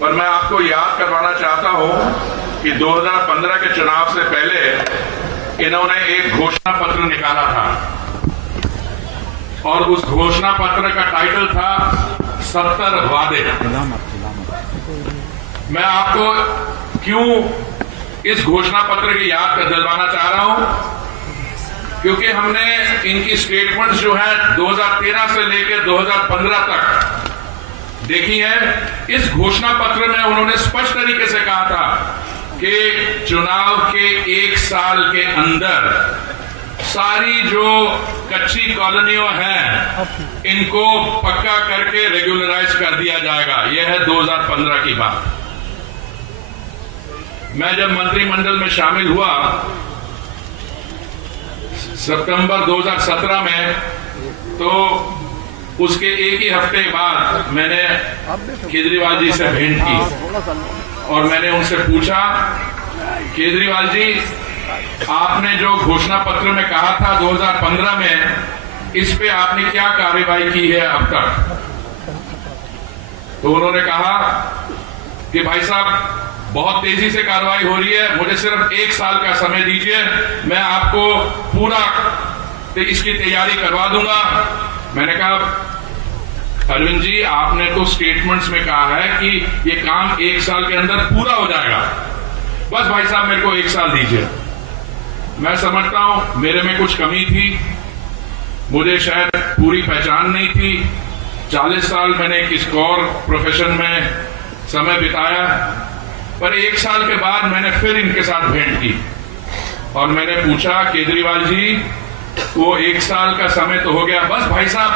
पर मैं आपको याद करवाना चाहता हूं कि 2015 के चुनाव से पहले इन्होंने एक घोषणा पत्र निकाला था और उस घोषणा पत्र का टाइटल था 70 वादे। मैं आपको क्यों इस घोषणा पत्र की याद दिलवाना चाह रहा हूं, क्योंकि हमने इनकी स्टेटमेंट्स जो है 2013 से लेकर 2015 तक देखी है। इस घोषणा पत्र में उन्होंने स्पष्ट तरीके से कहा था कि चुनाव के 1 साल के अंदर सारी जो कच्ची कॉलोनियों हैं इनको पक्का करके रेगुलराइज कर दिया जाएगा। यह है 2015 की बात। मैं जब मंत्रिमंडल में शामिल हुआ सितंबर 2017 में, तो उसके एक ही हफ्ते बाद मैंने केजरीवाल जी से भेंट की और मैंने उनसे पूछा, केजरीवाल जी आपने जो घोषणा पत्र में कहा था 2015 में, इस पे आपने क्या कार्रवाई की है अब तक? तो उन्होंने कहा कि भाई साहब बहुत तेजी से कार्रवाई हो रही है, मुझे सिर्फ 1 साल का समय दीजिए, मैं आपको पूरा इसकी तैयारी करवा दूंगा। मैंने कहा अरविंद जी आपने तो स्टेटमेंट्स में कहा है कि ये काम 1 साल के अंदर पूरा हो जाएगा, बस भाई साहब मेरे को 1 साल दीजिए। मैं समझता हूं मेरे में कुछ कमी थी, मुझे शायद पूरी पहचान नहीं थी। 40 साल मैंने किसी और प्रोफेशन में समय बिताया, पर 1 साल के बाद मैंने फिर इनके साथ भेंट की और मैंने पूछा केजरीवाल जी वो 1 साल का समय तो हो गया, बस भाई साहब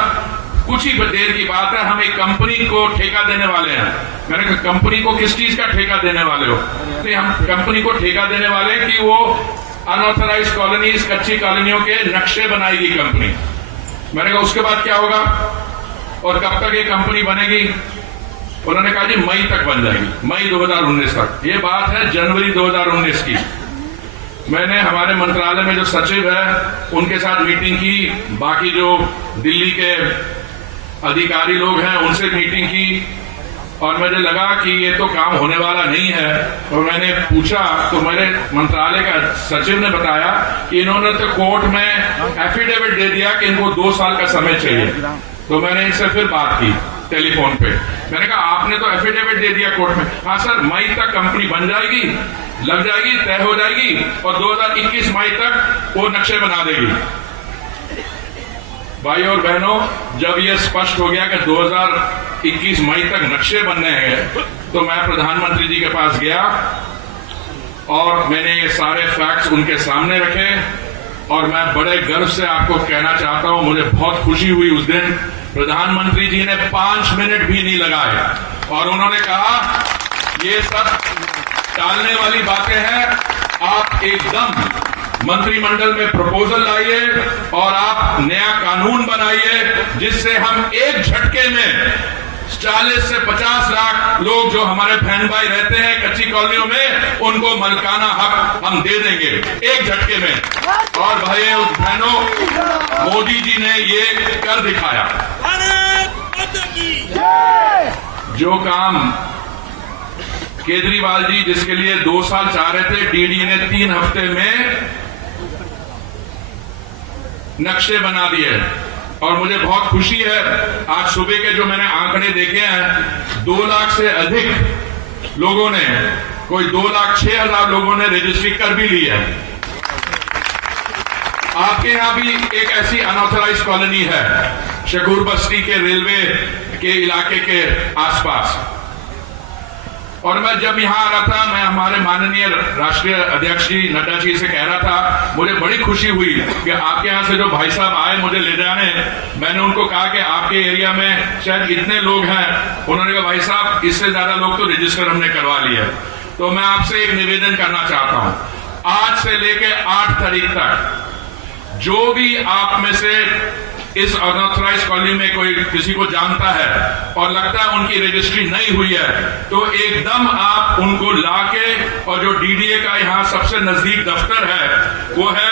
कुछ ही देर की बात है, हम एक कंपनी को ठेका देने वाले हैं। मैंने कहा कंपनी को किस चीज का ठेका देने वाले हो? नहीं, हम कंपनी को ठेका देने वाले कि वो अनऑथराइज कॉलोनीज, कच्ची कॉलोनियों के नक्शे बनाएगी कंपनी। मैंने कहा उसके बाद क्या होगा और कब तक ये कंपनी बनेगी? उन्होंने कहा जी मई तक बन जाएगी, मई 2019 तक। ये बात है जनवरी 2019 की। मैंने हमारे मंत्रालय में जो सचिव है उनके साथ मीटिंग की, बाकी जो दिल्ली के अधिकारी लोग हैं उनसे मीटिंग की और मुझे लगा कि ये तो काम होने वाला नहीं है। और मैंने पूछा तो मेरे मंत्रालय का सचिव ने बताया कि इन्होंने तो कोर्ट में एफिडेविट दे दिया कि इनको 2 साल का समय चाहिए। तो मैंने इनसे फिर बात की टेलीफोन पे, मैंने कहा आपने तो एफिडेविट दे दिया कोर्ट में। हाँ सर, मई तक कंपनी बन जाएगी, लग जाएगी, तय हो जाएगी और 2021 मई तक वो नक्शे बना देगी। भाई और बहनों, जब ये स्पष्ट हो गया कि 2021 मई तक नक्शे बनने हैं, तो मैं प्रधानमंत्री जी के पास गया और मैंने ये सारे फैक्ट्स उनके सामने रखे और मैं बड़े गर्व से आपको कहना चाहता हूं, मुझे बहुत खुशी हुई उस दिन। प्रधानमंत्री जी ने 5 मिनट भी नहीं लगाए और उन्होंने कहा ये सब टालने वाली बातें हैं, आप एकदम मंत्रिमंडल में प्रपोजल लाइए और आप नया कानून बनाइए जिससे हम एक झटके में 40 से 50 लाख लोग जो हमारे बहन भाई रहते हैं कच्ची कॉलोनियों में, उनको मलकाना हक हम दे देंगे एक झटके में। और भाई बहनों, मोदी जी ने ये कर दिखाया। जो काम केजरीवाल जी जिसके लिए 2 साल चाह रहे थे, डीडी ने 3 हफ्ते में नक्शे बना दिए और मुझे बहुत खुशी है। आज सुबह के जो मैंने आंकड़े देखे हैं, 2 लाख से अधिक लोगों ने, कोई 2,06,000 लोगों ने रजिस्ट्री कर भी ली है। आपके यहां भी एक ऐसी अनऑथराइज कॉलोनी है शकूर बस्ती के रेलवे के इलाके के आसपास। और मैं जब यहां आ रहा था, मैं हमारे माननीय राष्ट्रीय अध्यक्ष जी नड्डा जी से कह रहा था, मुझे बड़ी खुशी हुई कि आपके यहां से जो भाई साहब आए मुझे ले जाने, मैंने उनको कहा कि आपके एरिया में शायद इतने लोग हैं। उन्होंने कहा भाई साहब इससे ज्यादा लोग तो रजिस्टर हमने करवा लिए। तो मैं आपसे एक निवेदन करना चाहता हूं, आज से लेकर 8 तारीख तक जो भी आप में से इस अनऑथराइज कॉलोनी में कोई किसी को जानता है और लगता है उनकी रजिस्ट्री नहीं हुई है, तो एकदम आप उनको लाके, और जो डीडीए का यहां सबसे नजदीक दफ्तर है वो है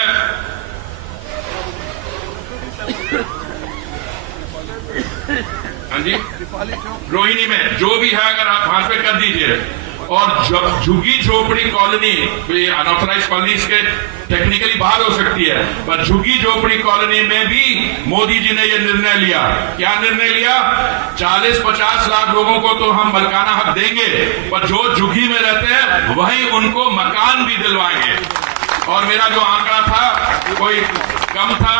हाँ जी, रोहिणी में जो भी है अगर आप वहां पे कर दीजिए। और झुग्गी झोपड़ी कॉलोनी, अनऑथराइज कॉलोनी के टेक्निकली बाहर हो सकती है, पर झुग्गी झोपड़ी कॉलोनी में भी मोदी जी ने यह निर्णय लिया। क्या निर्णय लिया? 40-50 लाख लोगों को तो हम मलकाना हक देंगे, पर जो झुग्गी में रहते हैं वहीं उनको मकान भी दिलवाएंगे। और मेरा जो आंकड़ा था कोई कम था,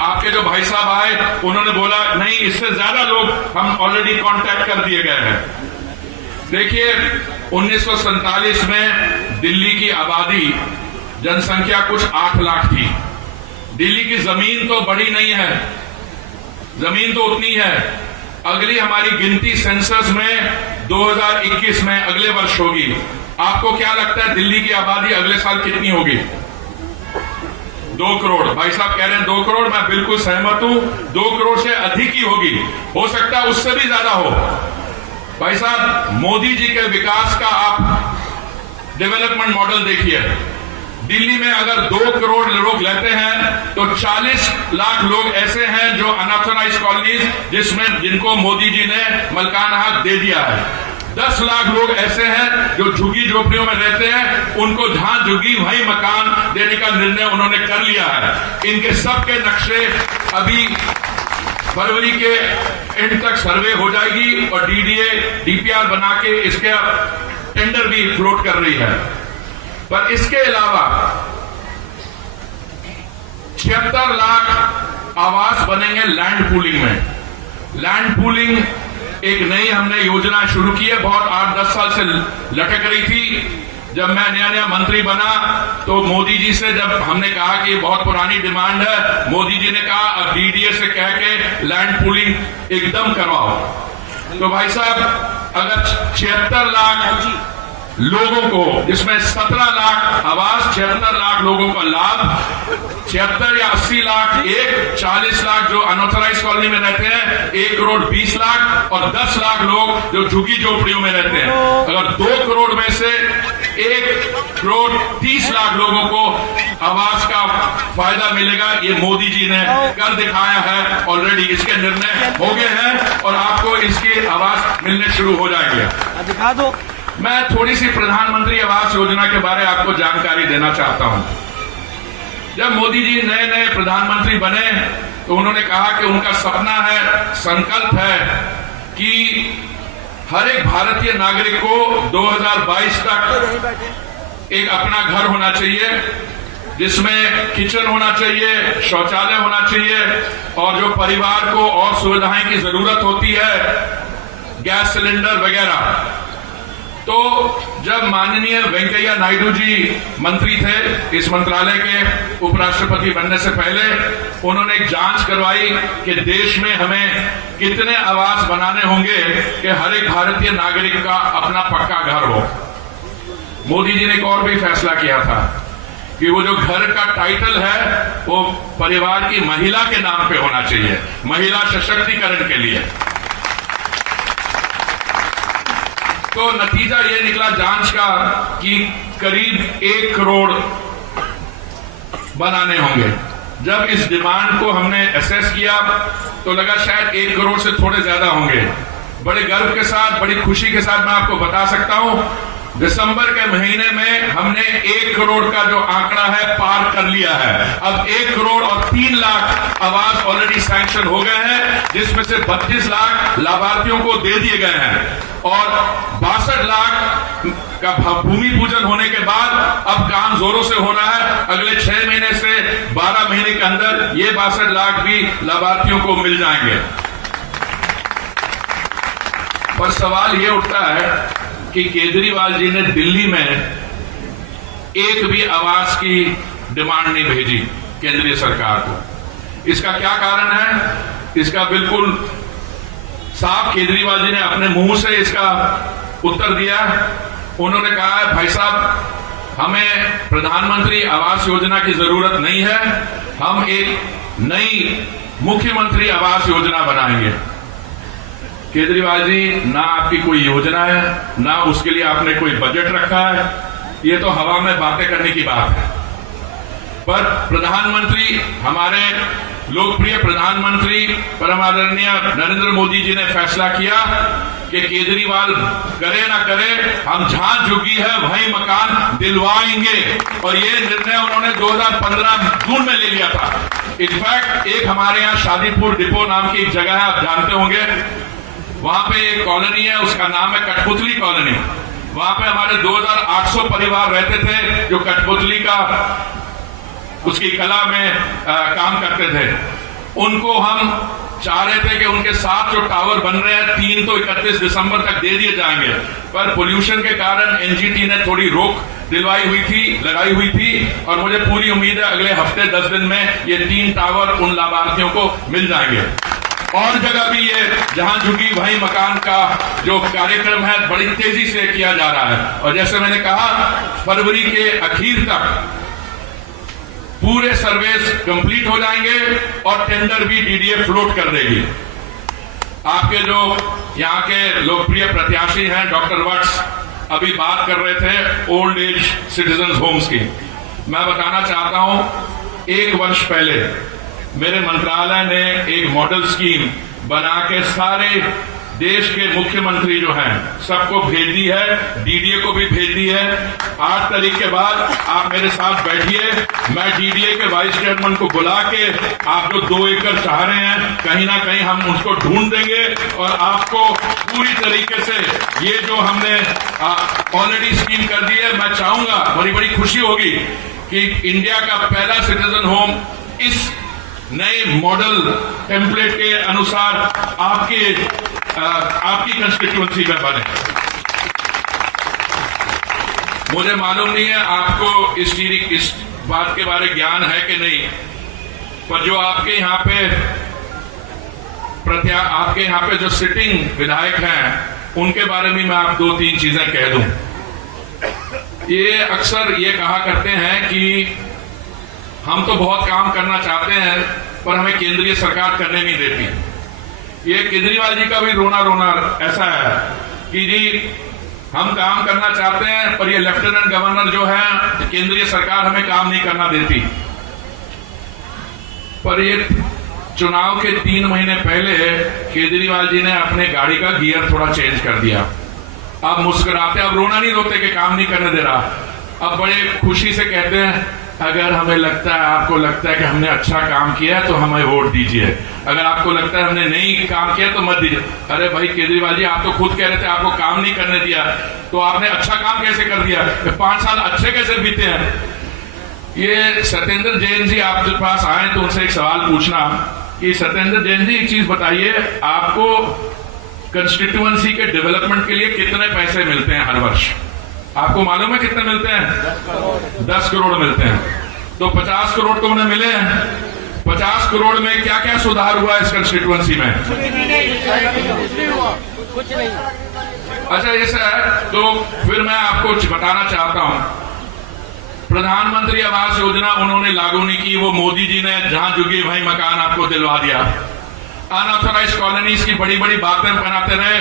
आपके जो भाई साहब आए उन्होंने बोला नहीं, इससे ज्यादा लोग हम ऑलरेडी कांटेक्ट कर दिए गए हैं। देखिए, 1947 में दिल्ली की आबादी जनसंख्या कुछ 8 लाख थी। दिल्ली की जमीन तो बड़ी नहीं है, जमीन तो उतनी है। अगली हमारी गिनती सेंसस में 2021 में अगले वर्ष होगी। आपको क्या लगता है दिल्ली की आबादी अगले साल कितनी होगी? 2 करोड़। भाई साहब कह रहे हैं 2 करोड़, मैं बिल्कुल सहमत हूं। 2 करोड़ से अधिक ही होगी, हो सकता है उससे भी ज्यादा हो। भाई साहब, मोदी जी के विकास का आप डेवलपमेंट मॉडल देखिए। दिल्ली में अगर 2 करोड़ लोग रहते हैं तो 40 लाख लोग ऐसे हैं जो अनऑथराइज कॉलोनीज जिसमें जिनको मोदी जी ने मलकाना हक दे दिया है। 10 लाख लोग ऐसे हैं जो झुग्गी झोपड़ियों में रहते हैं, उनको जहां झुग्गी वहीं मकान देने का निर्णय उन्होंने कर लिया है। इनके सबके नक्शे अभी फरवरी के एंड तक सर्वे हो जाएगी और डीडीए डीपीआर बना के इसके टेंडर भी फ्लोट कर रही है। पर इसके अलावा 76 लाख आवास बनेंगे लैंड पूलिंग में। लैंड पूलिंग एक नई हमने योजना शुरू की है, बहुत 8-10 साल से लटक रही थी। जब मैं नया मंत्री बना तो मोदी जी से जब हमने कहा कि बहुत पुरानी डिमांड है, मोदी जी ने कहा अब डीडीए से कह के लैंड पूलिंग एकदम करवाओ। तो भाई साहब, अगर 76 लाख लोगों को, जिसमें 17 लाख आवास, 76 लाख लोगों का लाभ, 76 या 80 लाख एक, 40 लाख जो अनऑथराइज कॉलोनी में रहते हैं, 1 करोड़ 20 लाख और 10 लाख लोग जो झुग्गी झोपड़ियों में रहते हैं। अगर 2 करोड़ में से 1 करोड़ 30 लाख लोगों को आवास का फायदा मिलेगा, ये मोदी जी ने कर दिखाया है। ऑलरेडी इसके निर्णय हो गए हैं और आपको इसकी आवास मिलने शुरू हो जाएंगे। दिखा दो। मैं थोड़ी सी प्रधानमंत्री आवास योजना के बारे में आपको जानकारी देना चाहता हूं। जब मोदी जी नए प्रधानमंत्री बने तो उन्होंने कहा कि उनका सपना है, संकल्प है कि हर एक भारतीय नागरिक को 2022 तक एक अपना घर होना चाहिए, जिसमें किचन होना चाहिए, शौचालय होना चाहिए और जो परिवार को और सुविधाएं की जरूरत होती है, गैस सिलेंडर वगैरह। तो जब माननीय वेंकैया नायडू जी मंत्री थे इस मंत्रालय के, उपराष्ट्रपति बनने से पहले उन्होंने एक जांच करवाई कि देश में हमें कितने आवास बनाने होंगे कि हर एक भारतीय नागरिक का अपना पक्का घर हो। मोदी जी ने एक और भी फैसला किया था कि वो जो घर का टाइटल है वो परिवार की महिला के नाम पे होना चाहिए, महिला सशक्तिकरण के लिए। तो नतीजा ये निकला जांच का कि करीब 1 करोड़ बनाने होंगे। जब इस डिमांड को हमने असेस किया तो लगा शायद 1 करोड़ से थोड़े ज्यादा होंगे। बड़े गर्व के साथ, बड़ी खुशी के साथ मैं आपको बता सकता हूं, दिसंबर के महीने में हमने 1 करोड़ का जो आंकड़ा है पार कर लिया है। अब 1 करोड़ और 3 लाख आवास ऑलरेडी सैंक्शन हो गए हैं, जिसमें से 32 लाख लाभार्थियों को दे दिए गए हैं और 62 लाख का भूमि पूजन होने के बाद अब काम जोरों से हो रहा है। अगले 6 महीने से 12 महीने के अंदर ये 62 लाख भी लाभार्थियों को मिल जाएंगे। पर सवाल ये उठता है कि केजरीवाल जी ने दिल्ली में एक भी आवास की डिमांड नहीं भेजी केंद्रीय सरकार को। इसका क्या कारण है? इसका बिल्कुल साफ केजरीवाल जी ने अपने मुंह से इसका उत्तर दिया। उन्होंने कहा है भाई साहब, हमें प्रधानमंत्री आवास योजना की जरूरत नहीं है, हम एक नई मुख्यमंत्री आवास योजना बनाएंगे। केजरीवाल जी, ना आपकी कोई योजना है, ना उसके लिए आपने कोई बजट रखा है, ये तो हवा में बातें करने की बात है। पर प्रधानमंत्री हमारे लोकप्रिय प्रधानमंत्री परम आदरणीय नरेंद्र मोदी जी ने फैसला किया कि केजरीवाल करे ना करे, हम जहां झुकी है वहीं मकान दिलवाएंगे। और ये निर्णय उन्होंने 2015 जून में ले लिया था। इनफैक्ट एक हमारे यहाँ शादीपुर डिपो नाम की एक जगह है, आप जानते होंगे, वहां पे एक कॉलोनी है, उसका नाम है कठपुतली कॉलोनी। वहां पे हमारे 2800 परिवार रहते थे जो कठपुतली का उसकी कला में काम करते थे। उनको हम चाह रहे थे कि उनके 7 जो टावर बन रहे हैं 3 तो 31 दिसंबर तक दे दिए जाएंगे, पर पोल्यूशन के कारण एनजीटी ने थोड़ी रोक लगाई हुई थी और मुझे पूरी उम्मीद है अगले हफ्ते 10 दिन में ये 3 टावर उन लाभार्थियों को मिल जाएंगे। और जगह भी ये जहां झुकी वहीं मकान का जो कार्यक्रम है बड़ी तेजी से किया जा रहा है। और जैसे मैंने कहा, फरवरी के आखिर तक पूरे सर्वेस कंप्लीट हो जाएंगे और टेंडर भी डीडीए फ्लोट कर देगी। आपके जो यहाँ के लोकप्रिय प्रत्याशी हैं डॉक्टर वत्स अभी बात कर रहे थे ओल्ड एज सिटीजन होम्स की। मैं बताना चाहता हूं, 1 वर्ष पहले मेरे मंत्रालय ने एक मॉडल स्कीम बना के सारे देश के मुख्यमंत्री जो हैं सबको भेज दी है, डीडीए को भी भेज दी है। 8 तारीख के बाद आप मेरे साथ बैठिए, मैं डीडीए के वाइस चेयरमैन को बुला के आप जो 2 एकड़ चाह रहे हैं कहीं ना कहीं हम उसको ढूंढ देंगे और आपको पूरी तरीके से ये जो हमने ऑलरेडी स्कीम कर दी है, मैं चाहूंगा, बड़ी खुशी होगी कि इंडिया का पहला सिटीजन होम इस नए मॉडल टेम्पलेट के अनुसार आपकी कंस्टिट्यूएंसी में बने। मुझे मालूम नहीं है आपको इस बात के बारे ज्ञान है कि नहीं, पर जो आपके यहाँ पे जो सिटिंग विधायक हैं उनके बारे में मैं आप 2-3 चीजें कह दूं। ये अक्सर ये कहा करते हैं कि हम तो बहुत काम करना चाहते हैं पर हमें केंद्रीय सरकार करने नहीं देती। ये केजरीवाल जी का भी रोना ऐसा है कि जी हम काम करना चाहते हैं पर ये लेफ्टिनेंट गवर्नर जो है केंद्रीय सरकार हमें काम नहीं करना देती। पर ये चुनाव के 3 महीने पहले केजरीवाल जी ने अपने गाड़ी का गियर थोड़ा चेंज कर दिया। अब मुस्कुराते, अब रोना नहीं रोते कि काम नहीं करने दे रहा, अब बड़े खुशी से कहते हैं अगर हमें लगता है, आपको लगता है कि हमने अच्छा काम किया है तो हमें वोट दीजिए, अगर आपको लगता है हमने नहीं काम किया तो मत दीजिए। अरे भाई केजरीवाल जी, आप तो खुद कह रहे थे आपको काम नहीं करने दिया, तो आपने अच्छा काम कैसे कर दिया? 5 साल अच्छे कैसे बीते हैं? ये सत्येंद्र जैन जी आपके पास आए तो उनसे एक सवाल पूछना कि सत्येंद्र जैन जी एक चीज बताइए, आपको कंस्टिट्यूएंसी के डेवलपमेंट के लिए कितने पैसे मिलते हैं हर वर्ष? आपको मालूम है कितने मिलते हैं? 10 करोड़ मिलते हैं। तो 50 करोड़ तो उन्हें मिले हैं। 50 करोड़ में क्या क्या सुधार हुआ इस कंस्टिट्यूएंसी में? कुछ नहीं। अच्छा, ऐसा है तो फिर मैं आपको बताना चाहता हूं, प्रधानमंत्री आवास योजना उन्होंने लागू नहीं की, वो मोदी जी ने जहां जुगी वहीं मकान आपको दिलवा दिया। अनऑथराइज कॉलोनीज की बड़ी बातें बनाते रहे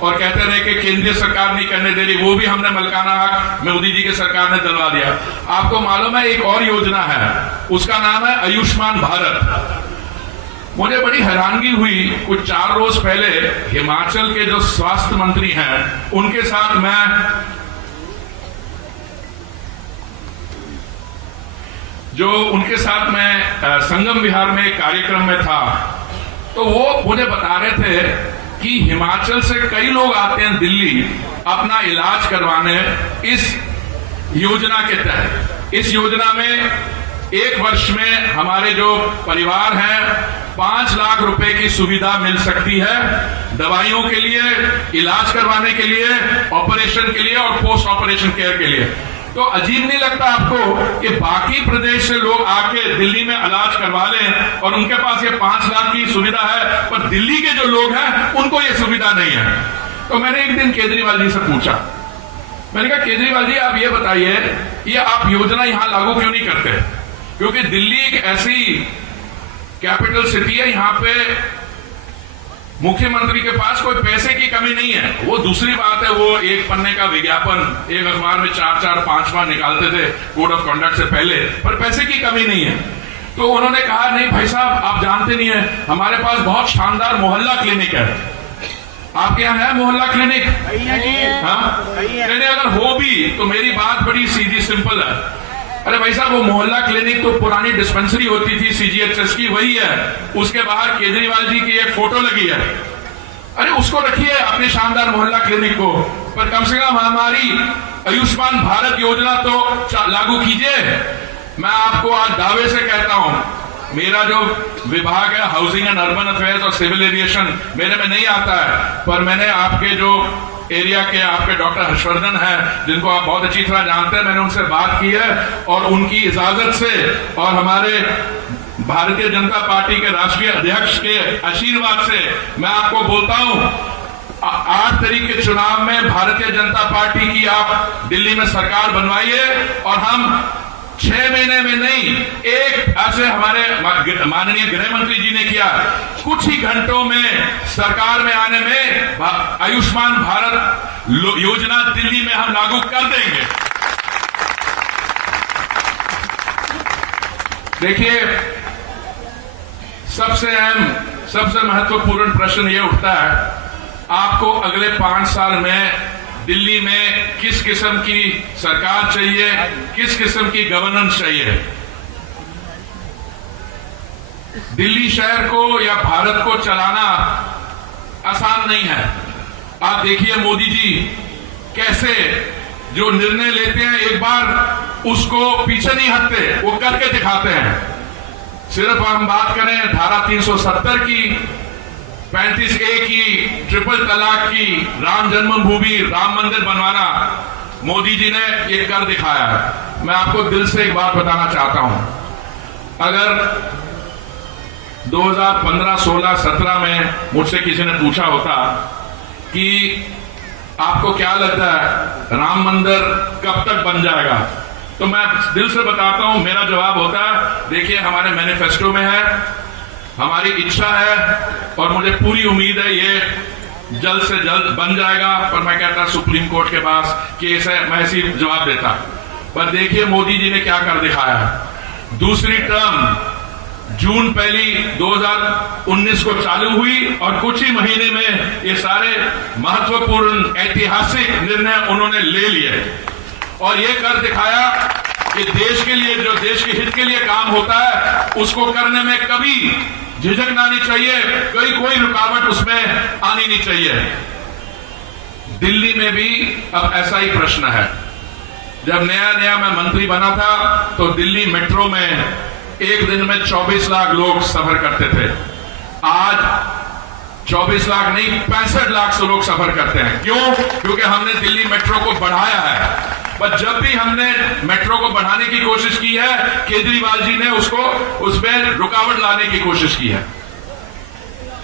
और कहते रहे कि केंद्रीय सरकार नहीं करने दे रही, वो भी हमने मलकाना हक मोदी जी की सरकार ने दिलवा दिया। आपको मालूम है एक और योजना है, उसका नाम है आयुष्मान भारत। मुझे बड़ी हैरानगी हुई, कुछ 4 रोज पहले हिमाचल के जो स्वास्थ्य मंत्री हैं उनके साथ मैं संगम विहार में एक कार्यक्रम में था, तो वो मुझे बता रहे थे कि हिमाचल से कई लोग आते हैं दिल्ली अपना इलाज करवाने इस योजना के तहत। इस योजना में 1 वर्ष में हमारे जो परिवार हैं 5 लाख रुपए की सुविधा मिल सकती है, दवाइयों के लिए, इलाज करवाने के लिए, ऑपरेशन के लिए और पोस्ट ऑपरेशन केयर के लिए। तो अजीब नहीं लगता आपको कि बाकी प्रदेश से लोग आके दिल्ली में इलाज करवा लें और उनके पास ये 5 लाख की सुविधा है, पर दिल्ली के जो लोग हैं उनको ये सुविधा नहीं है। तो मैंने एक दिन केजरीवाल जी से पूछा, मैंने कहा केजरीवाल जी आप ये बताइए, ये आप योजना यहां लागू क्यों नहीं करते? क्योंकि दिल्ली एक ऐसी कैपिटल सिटी है, यहां पे मुख्यमंत्री के पास कोई पैसे की कमी नहीं है। वो दूसरी बात है, वो एक पन्ने का विज्ञापन एक अखबार में 4-4, 5 बार निकालते थे कोड ऑफ कंडक्ट से पहले, पर पैसे की कमी नहीं है। तो उन्होंने कहा नहीं भाई साहब आप जानते नहीं है, हमारे पास बहुत शानदार मोहल्ला क्लिनिक है। आपके यहाँ है मोहल्ला क्लिनिक? हाँ, नहीं अगर हो भी तो मेरी बात बड़ी सीधी सिंपल है। अरे भाई साहब वो मोहल्ला क्लिनिक तो पुरानी डिस्पेंसरी होती थी CGHS की, वही है। उसके बाहर केजरीवाल जी की एक फोटो लगी है। अरे उसको रखिए अपने शानदार मोहल्ला क्लिनिक को, पर कम से कम हमारी आयुष्मान भारत योजना तो लागू कीजिए। मैं आपको आज दावे से कहता हूं, मेरा जो विभाग है हाउसिंग एंड अर्बन अफेयर्स और सिविल एविएशन मेरे में नहीं आता है, पर मैंने आपके जो एरिया के आपके डॉक्टर हर्षवर्धन हैं, जिनको आप बहुत अच्छी तरह जानते हैं, मैंने उनसे बात की है और उनकी इजाजत से और हमारे भारतीय जनता पार्टी के राष्ट्रीय अध्यक्ष के आशीर्वाद से मैं आपको बोलता हूं 8 तारीख के चुनाव में भारतीय जनता पार्टी की आप दिल्ली में सरकार बनवाइए और हम 6 महीने में नहीं, एक ऐसे हमारे माननीय गृह मंत्री जी ने किया, कुछ ही घंटों में सरकार में आने में आयुष्मान भारत योजना दिल्ली में हम लागू कर देंगे। देखिए सबसे अहम सबसे महत्वपूर्ण प्रश्न यह उठता है, आपको अगले 5 साल में दिल्ली में किस किस्म की सरकार चाहिए, किस किस्म की गवर्नेंस चाहिए। दिल्ली शहर को या भारत को चलाना आसान नहीं है। आप देखिए मोदी जी कैसे जो निर्णय लेते हैं एक बार उसको पीछे नहीं हटते, वो करके दिखाते हैं। सिर्फ हम बात करें धारा 370 की, 35A की, ट्रिपल तलाक की, राम जन्मभूमि राम मंदिर बनवाना, मोदी जी ने ये कर दिखाया है। मैं आपको दिल से एक बात बताना चाहता हूं, अगर 2015, 16, 17 में मुझसे किसी ने पूछा होता कि आपको क्या लगता है राम मंदिर कब तक बन जाएगा, तो मैं दिल से बताता हूं, मेरा जवाब होता है देखिए हमारे मैनिफेस्टो में है, हमारी इच्छा है और मुझे पूरी उम्मीद है ये जल्द से जल्द बन जाएगा। पर मैं कहता सुप्रीम कोर्ट के पास केस है, मैं ऐसी जवाब देता। पर देखिए मोदी जी ने क्या कर दिखाया। दूसरी टर्म जून 1 2019 को चालू हुई और कुछ ही महीने में ये सारे महत्वपूर्ण ऐतिहासिक निर्णय उन्होंने ले लिए और ये कर दिखाया कि देश के लिए, जो देश के हित के लिए काम होता है उसको करने में कभी झिझकना नहीं चाहिए, कोई रुकावट उसमें आनी नहीं चाहिए। दिल्ली में भी अब ऐसा ही प्रश्न है। जब नया मैं मंत्री बना था तो दिल्ली मेट्रो में एक दिन में 24 लाख लोग सफर करते थे। आज 24 लाख नहीं 65 लाख से लोग सफर करते हैं। क्यों? क्योंकि हमने दिल्ली मेट्रो को बढ़ाया है। पर जब भी हमने मेट्रो को बढ़ाने की कोशिश की है, केजरीवाल जी ने उसमें रुकावट लाने की कोशिश की है।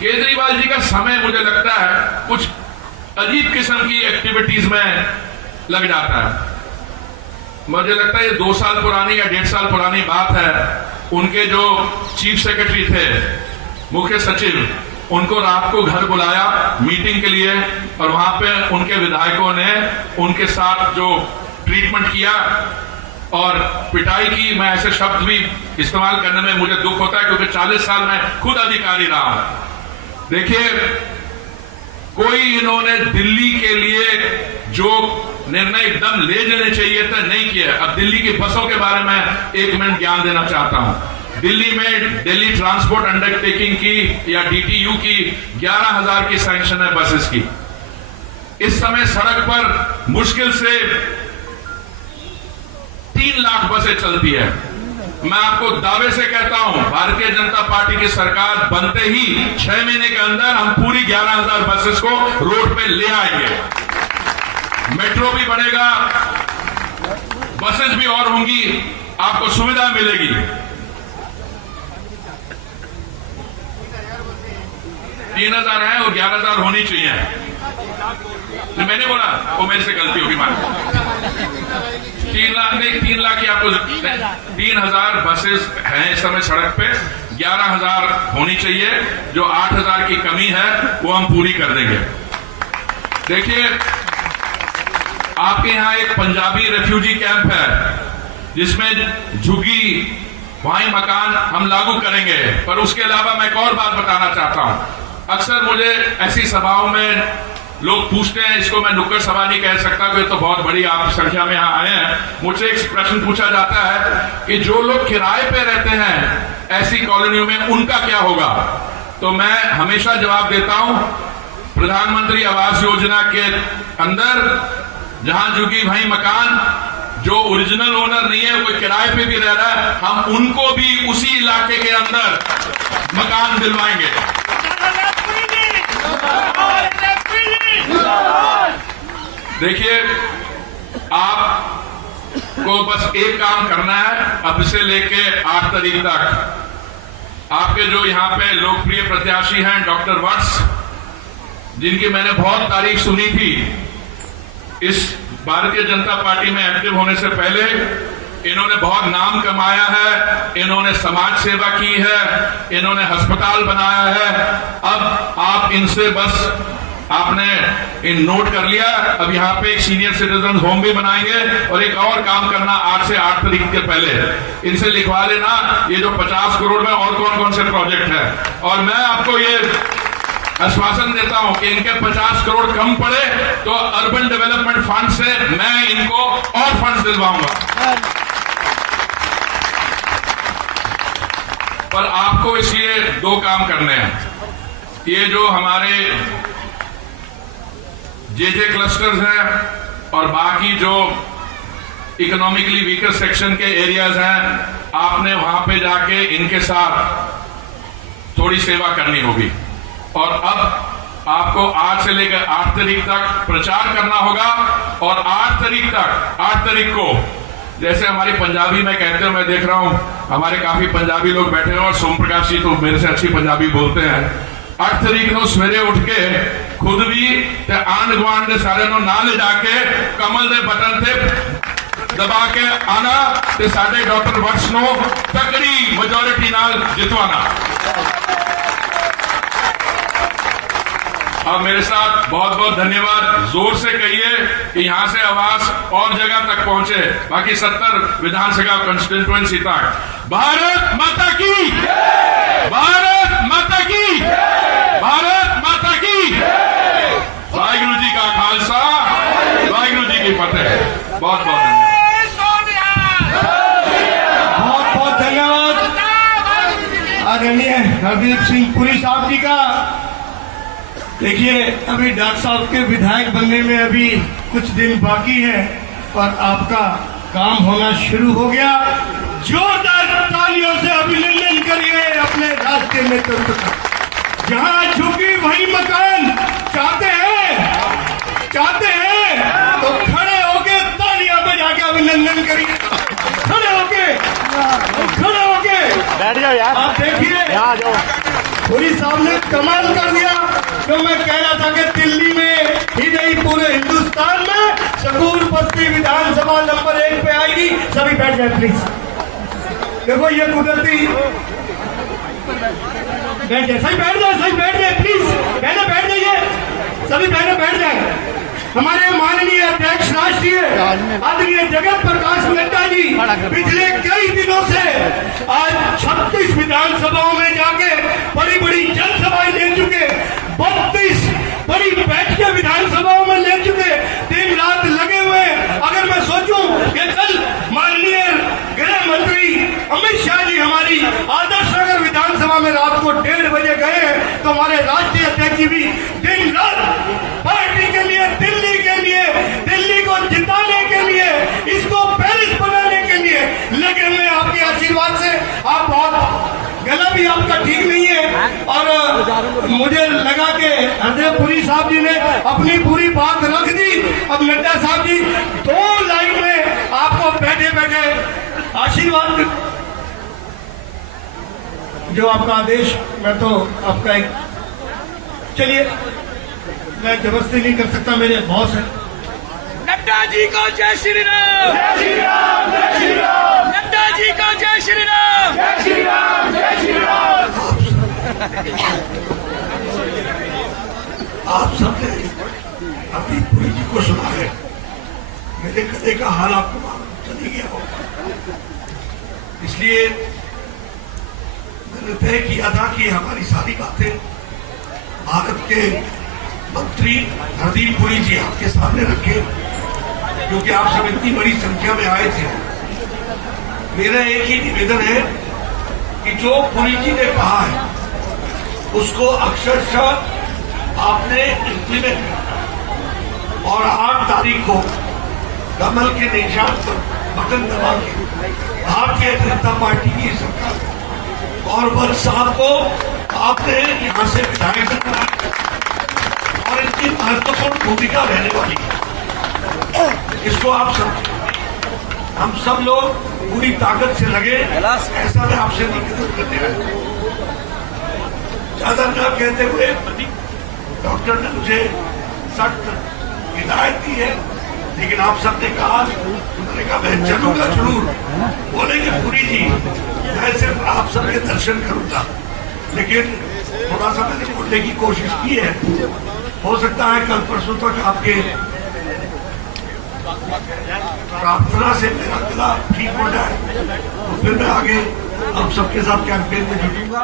केजरीवाल जी का समय मुझे लगता है कुछ अजीब किस्म की एक्टिविटीज में लग जाता है। मुझे लगता है ये 2 साल पुरानी या 1.5 साल पुरानी बात है। उनके जो चीफ सेक्रेटरी थे, मुख्य सचिव, उनको रात को घर बुलाया मीटिंग के लिए और वहां पे उनके विधायकों ने उनके साथ जो ट्रीटमेंट किया और पिटाई की। मैं ऐसे शब्द भी इस्तेमाल करने में मुझे दुख होता है क्योंकि 40 साल में खुद अधिकारी रहा हूं। देखिए कोई इन्होंने दिल्ली के लिए जो निर्णय एकदम ले लेने चाहिए थे नहीं किया। अब दिल्ली की बसों के बारे में 1 मिनट ज्ञान देना चाहता हूं। दिल्ली में दिल्ली ट्रांसपोर्ट अंडरटेकिंग की या DTU की 11,000 की सैंक्शन है बसेस की। इस समय सड़क पर मुश्किल से 3 लाख बसें चलती है। मैं आपको दावे से कहता हूं भारतीय जनता पार्टी की सरकार बनते ही 6 महीने के अंदर हम पूरी 11,000 बसेस को रोड पे ले आएंगे। मेट्रो भी बढ़ेगा, बसेस भी और होंगी, आपको सुविधा मिलेगी। 3,000 है और 11,000 होनी चाहिए। मैंने बोला वो मेरे से गलती होगी, मान 3 लाख नहीं 3 लाख की आपको 3,000 बसेस हैं इस समय सड़क पे, 11,000 होनी चाहिए। जो 8,000 की कमी है वो हम पूरी कर देंगे। देखिए आपके यहां एक पंजाबी रेफ्यूजी कैंप है जिसमें झुग्गी वहीं मकान हम लागू करेंगे। पर उसके अलावा मैं एक और बात बताना चाहता हूं। अक्सर मुझे ऐसी सभाओं में लोग पूछते हैं, इसको मैं नुक्कड़ सभा नहीं कह सकता क्योंकि तो बहुत बड़ी आप संख्या में यहां आए हैं, मुझसे एक प्रश्न पूछा जाता है कि जो लोग किराए पे रहते हैं ऐसी कॉलोनियों में उनका क्या होगा। तो मैं हमेशा जवाब देता हूं, प्रधानमंत्री आवास योजना के अंदर जहां झुकी भाई मकान, जो ओरिजिनल ओनर नहीं है, कोई किराए पे भी रह रहा है, हम उनको भी उसी इलाके के अंदर मकान दिलवाएंगे। देखिए, आपको बस एक काम करना है, अब से लेके 8 तारीख तक आपके जो यहाँ पे लोकप्रिय प्रत्याशी हैं डॉक्टर वत्स, जिनकी मैंने बहुत तारीफ सुनी थी इस भारतीय जनता पार्टी में एक्टिव होने से पहले, इन्होंने बहुत नाम कमाया है, इन्होंने समाज सेवा की है, इन्होंने अस्पताल बनाया है। अब आप इनसे बस आपने इन नोट कर लिया, अब यहाँ पे एक सीनियर सिटीजन होम भी बनाएंगे और एक और काम करना 8 से 8 तारीख के पहले इनसे लिखवा लेना ये जो 50 करोड़ में और कौन कौन से प्रोजेक्ट है। और मैं आपको ये आश्वासन देता हूं कि इनके 50 करोड़ कम पड़े तो अर्बन डेवलपमेंट फंड से मैं इनको और फंड्स दिलवाऊंगा। पर आपको इसलिए 2 काम करने हैं। ये जो हमारे जे क्लस्टर्स हैं और बाकी जो इकोनॉमिकली वीकर सेक्शन के एरियाज हैं, आपने वहां पे जाके इनके साथ थोड़ी सेवा करनी होगी। और अब आपको 8 से लेकर 8 तारीख तक प्रचार करना होगा। और 8 तारीख को, जैसे हमारी पंजाबी में कहते हैं, मैं देख रहा हूं हमारे काफी पंजाबी लोग बैठे हैं और सोम प्रकाश जी तो मेरे से अच्छी पंजाबी बोलते हैं। 8 तारीख को सवेरे उठ के खुद भी ते आंड गुआंड दे सारे नो ना ले जाके कमल दे बटन ते दबा के आना ते साडे डॉक्टर वत्स नो तगड़ी मेजोरिटी नाल जितवाना। अब मेरे साथ बहुत बहुत धन्यवाद, जोर से कहिए कि यहां से आवाज और जगह तक पहुंचे, बाकी 70 विधानसभा कंस्टिट्यूएंसी तक। भारत माता की, भारत माता की, भारत माता की। वाहिगुरु जी का खालसा, वाहिगुरु जी की फतेह। बहुत बहुत धन्यवाद। बहुत बहुत धन्यवाद आदरणीय हरदीप सिंह पुरी साहब जी का। देखिए, अभी डॉक्टर साहब के विधायक बनने में अभी कुछ दिन बाकी है और आपका काम होना शुरू हो गया। जोरदार तालियों से अभिनंदन करिए अपने राष्ट्रीय नेतृत्व का। जहां झुकी वही मकान चाहते हैं तो खड़े होके तालियां बजा के अभिनंदन करिए। खड़े होके बैठ जाओ यार। आप देखिए, यहाँ जाओ। पुरी साहब ने कमाल कर दिया। तो मैं कह रहा था कि दिल्ली में ही नहीं, पूरे हिंदुस्तान में शकूर बस्ती विधानसभा नंबर 1 पे आएगी। सभी बैठ जाए प्लीज। देखो ये कुदरती बैठ जाए, सही बैठ जाए प्लीज। बहने बैठ जाइए, सभी बहने बैठ जाए। हमारे माननीय अध्यक्ष राष्ट्रीय आदरणीय जगत प्रकाश नड्डा जी पिछले कई दिनों से आज 36 विधानसभाओं में जाके बड़ी बड़ी जनसभाएं ले चुके, 32 बड़ी बैठकें विधानसभाओं में ले चुके, दिन रात लगे हुए। अगर मैं सोचूं कि कल माननीय गृह मंत्री अमित शाह जी हमारी आदर्श नगर विधानसभा में रात को 1:30 बजे गए, तो हमारे राष्ट्रीय अध्यक्ष जी भी दिन रात पार्टी के लिए, दिल्ली को जिताने के लिए, इसको पेरिस बनाने के लिए लगे हुए। आपके आशीर्वाद से आप बहुत, गला भी आपका ठीक नहीं है। और मुझे लगा कि हरदेव पुरी साहब जी ने अपनी पूरी बात रख दी। अब नड्डा साहब जी 2 लाइन में आपको बैठे बैठे आशीर्वाद, जो आपका आदेश, मैं तो आपका एक, चलिए मैं जबरदस्ती नहीं कर सकता, मेरे बॉस है। नड्डा जी को जय श्री राम, जय श्री राम, जय श्री राम। नड्डा जी को जय श्री राम, जय श्री राम, जय श्री राम। आप सबने अपनी पुरी जी को सुना है। मेरे गले का हाल आपको मालूम चली गया होगा, इसलिए मैंने तय किया था कि हमारी सारी बातें भारत के मंत्री हरदीप पुरी जी आपके सामने रखे, क्योंकि आप सब इतनी बड़ी संख्या में आए थे। मेरा एक ही निवेदन है कि जो पुरी जी ने कहा है उसको अक्षरशः आपने इम्प्लीमेंट किया और 8 तारीख को कमल के निशान पर बटन दबा के भारतीय जनता पार्टी की सरकार और वंश साहब को आपने यहां से विधायक बनाया और इनकी महत्वपूर्ण भूमिका रहने वाली है। इसको आप समझें। हम सब लोग पूरी ताकत से लगे, ऐसा मैं आपसे निवेदन करने आया। ज्यादा न कहते हुए डॉक्टर ने मुझे सख्त हिदायत दी है, लेकिन आप सबने कहा, उन्होंने कहा मैं चलूंगा जरूर। बोलेंगे पुरी जी मैं सिर्फ आप सबके दर्शन करूंगा, लेकिन थोड़ा सा मैंने बोलने की कोशिश की है। हो सकता है कल परसों तक आपके प्रार्थना से मेरा गला ठीक हो जाए, तो फिर मैं आगे आप सबके साथ कैंपेन में जुटूंगा।